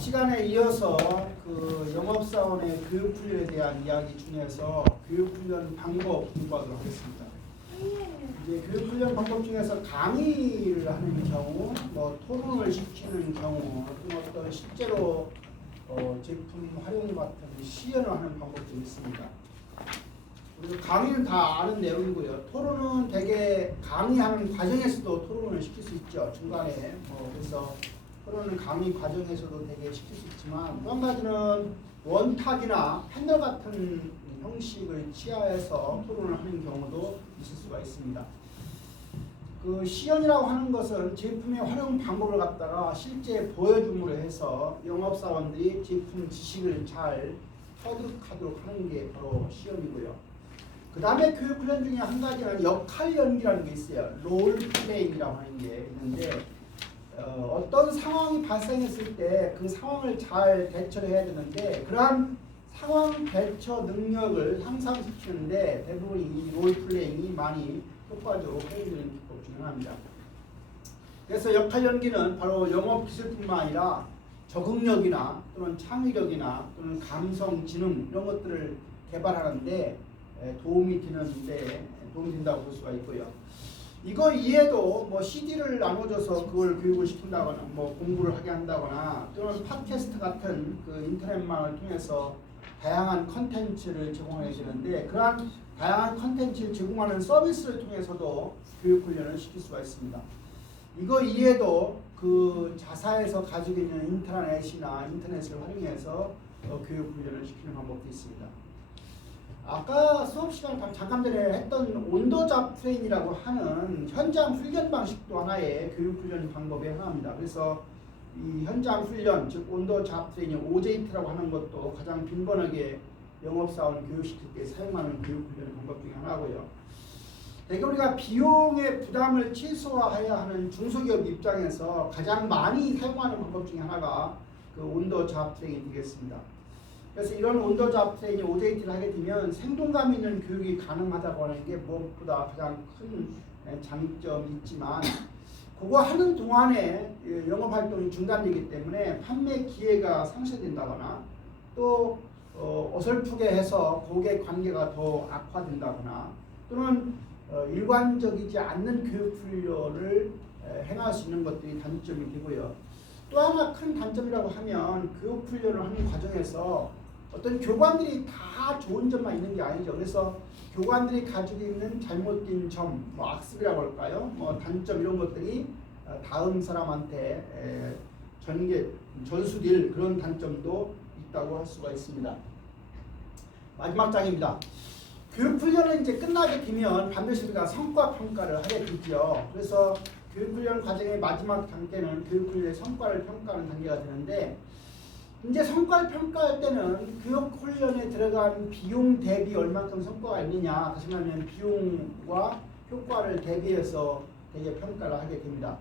시간에 이어서 그 영업사원의 교육훈련에 대한 이야기 중에서 교육훈련 방법 공부하도록 하겠습니다. 이제 교육훈련 방법 중에서 강의를 하는 경우, 뭐 토론을 시키는 경우, 어떤 실제로 제품 활용 같은 시연을 하는 방법도 있습니다. 그리고 강의는 다 아는 내용이고요. 토론은 대개 강의하는 과정에서도 토론을 시킬 수 있죠. 중간에. 그래서 토론은 강의 과정에서도 되게 시킬 수 있지만, 또 한 가지는 원탁이나 패널 같은 형식을 취하해서 토론을 하는 경우도 있을 수가 있습니다. 그 시연이라고 하는 것은 제품의 활용 방법을 갖다가 실제 보여줌으로 해서 영업사원들이 제품 지식을 잘 터득하도록 하는 게 바로 시연이고요. 그 다음에 교육훈련 중에 한 가지는 역할 연기라는 게 있어요. 롤 플레이라고 하는 게 있는데, 어떤 상황이 발생했을 때 그 상황을 잘 대처를 해야 되는데, 그러한 상황 대처 능력을 향상시키는데 대부분 이 롤플레잉이 많이 효과적으로 활용되는 기법 중 하나입니다. 그래서 역할 연기는 바로 영업 기술뿐만 아니라 적응력이나 또는 창의력이나 또는 감성, 지능 이런 것들을 개발하는데 도움이 된다고 볼 수가 있고요. 이거 이외에도 뭐 CD를 나눠줘서 그걸 교육을 시킨다거나 뭐 공부를 하게 한다거나 또는 팟캐스트 같은 그 인터넷망을 통해서 다양한 컨텐츠를 제공하게 되는데, 그러한 다양한 컨텐츠를 제공하는 서비스를 통해서도 교육훈련을 시킬 수가 있습니다. 이거 이외에도 그 자사에서 가지고 있는 인터넷이나 인터넷을 활용해서 교육훈련을 시키는 방법도 있습니다. 아까 수업 시간 잠깐 전에 했던 온더잡 트레인이라고 하는 현장 훈련 방식도 하나의 교육훈련 방법의 하나입니다. 그래서 이 현장 훈련, 즉 온더잡 트레이닝, OJT라고 하는 것도 가장 빈번하게 영업사원 교육시킬 때 사용하는 교육훈련 방법 중에 하나고요. 대개 우리가 비용의 부담을 최소화해야 하는 중소기업 입장에서 가장 많이 사용하는 방법 중에 하나가 그 온더잡 트레이닝이 되겠습니다. 그래서 이런 온더잡 트레이닝 OJT를 하게 되면 생동감 있는 교육이 가능하다고 하는 게 무엇보다 가장 큰 장점이 있지만, 그거 하는 동안에 영업활동이 중단되기 때문에 판매 기회가 상실된다거나 또 어설프게 해서 고객 관계가 더 악화된다거나 또는 일관적이지 않는 교육훈련을 행할 수 있는 것들이 단점이 되고요. 또 하나 큰 단점이라고 하면 교육훈련을 하는 과정에서 어떤 교관들이 다 좋은 점만 있는 게 아니죠. 그래서 교관들이 가지고 있는 잘못된 점, 뭐 악습이라고 할까요? 뭐 단점 이런 것들이 다음 사람한테 전수될 그런 단점도 있다고 할 수가 있습니다. 마지막 장입니다. 교육훈련은 이제 끝나게 되면 반드시 우리가 성과 평가를 하게 되죠. 그래서 교육훈련 과정의 마지막 단계는 교육훈련의 성과를 평가하는 단계가 되는데, 이제 성과를 평가할 때는 교육훈련에 들어간 비용 대비 얼마큼 성과가 있느냐, 다시 말하면 비용과 효과를 대비해서 되게 평가를 하게 됩니다.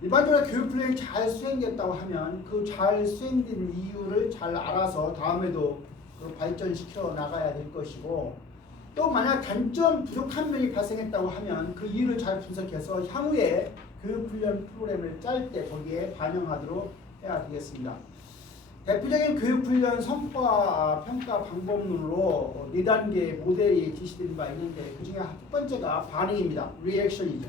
일반적으로 교육훈련이 잘 수행됐다고 하면 그 잘 수행된 이유를 잘 알아서 다음에도 발전시켜 나가야 될 것이고, 또 만약 단점 부족한 면이 발생했다고 하면 그 이유를 잘 분석해서 향후에 교육훈련 프로그램을 짤 때 거기에 반영하도록 해야 되겠습니다. 대표적인 교육훈련 성과 평가 방법론으로 4단계 모델이 제시된 바 있는데, 그 중에 첫 번째가 반응입니다. 리액션이죠.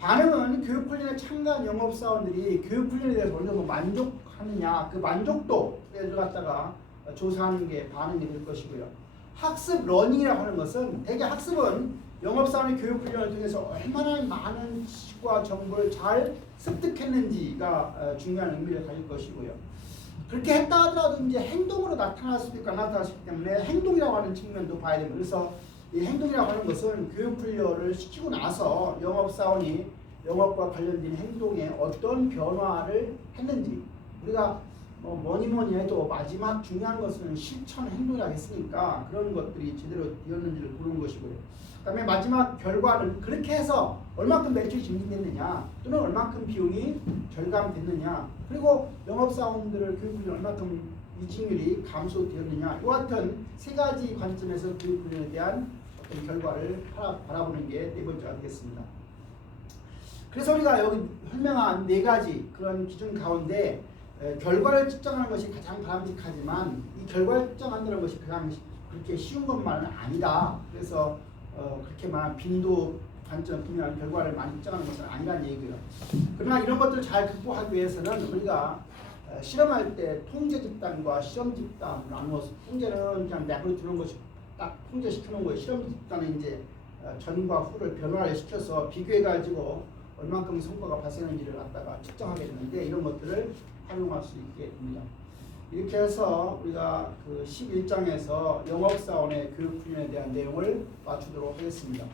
반응은 교육훈련에 참가한 영업사원들이 교육훈련에 대해서 어느 정도 만족하느냐, 그 만족도를 갖다가 조사하는 게 반응이 될 것이고요. 학습 러닝이라고 하는 것은, 대개 학습은 영업사원의 교육훈련을 통해서 얼마나 많은 지식과 정보를 잘 습득했는지가 중요한 의미를 가질 것이고요. 그렇게 했다 하더라도 이제 행동으로 나타날 수도 있고 안 나타날 수 있기 때문에 행동이라고 하는 측면도 봐야 됩니다. 그래서 이 행동이라고 하는 것은 교육훈련을 시키고 나서 영업사원이 영업과 관련된 행동에 어떤 변화를 했는지, 우리가 뭐니 해도 마지막 중요한 것은 실천 행동이라고 했으니까 그런 것들이 제대로 되었는지를 보는 것이고요. 그 다음에 마지막 결과는 그렇게 해서 얼마큼 매출이 증진됐느냐, 또는 얼마큼 비용이 절감됐느냐, 그리고 영업사원들을 교육훈련 얼마큼 이직률이 감소되었느냐, 이와 같은 세 가지 관점에서 교육훈련에 대한 어떤 결과를 바라보는 게 네 번째가 되겠습니다. 그래서 우리가 여기 설명한 4가지 그런 기준 가운데 결과를 측정하는 것이 가장 바람직하지만 이 결과를 측정한다는 것이 그냥 그렇게 쉬운 것만은 아니다. 그래서 그렇게만 빈도 관점 분명한 결과를 많이 측정하는 것은 아니라는 얘기고요. 그러나 이런 것들을 잘 극복하기 위해서는 우리가 실험할 때 통제 집단과 실험 집단을 나누어서 통제는 그냥 맥으로 두는 것이 딱 통제시켜 놓은 거예요. 실험 집단은 이제 전과 후를 변화를 시켜서 비교해 가지고 얼만큼 성과가 발생하는지를 갖다가 측정하게 되는데 이런 것들을 활용할 수 있게 됩니다. 이렇게 해서 우리가 그 11장에서 영업사원의 교육훈련에 대한 내용을 마치도록 하겠습니다.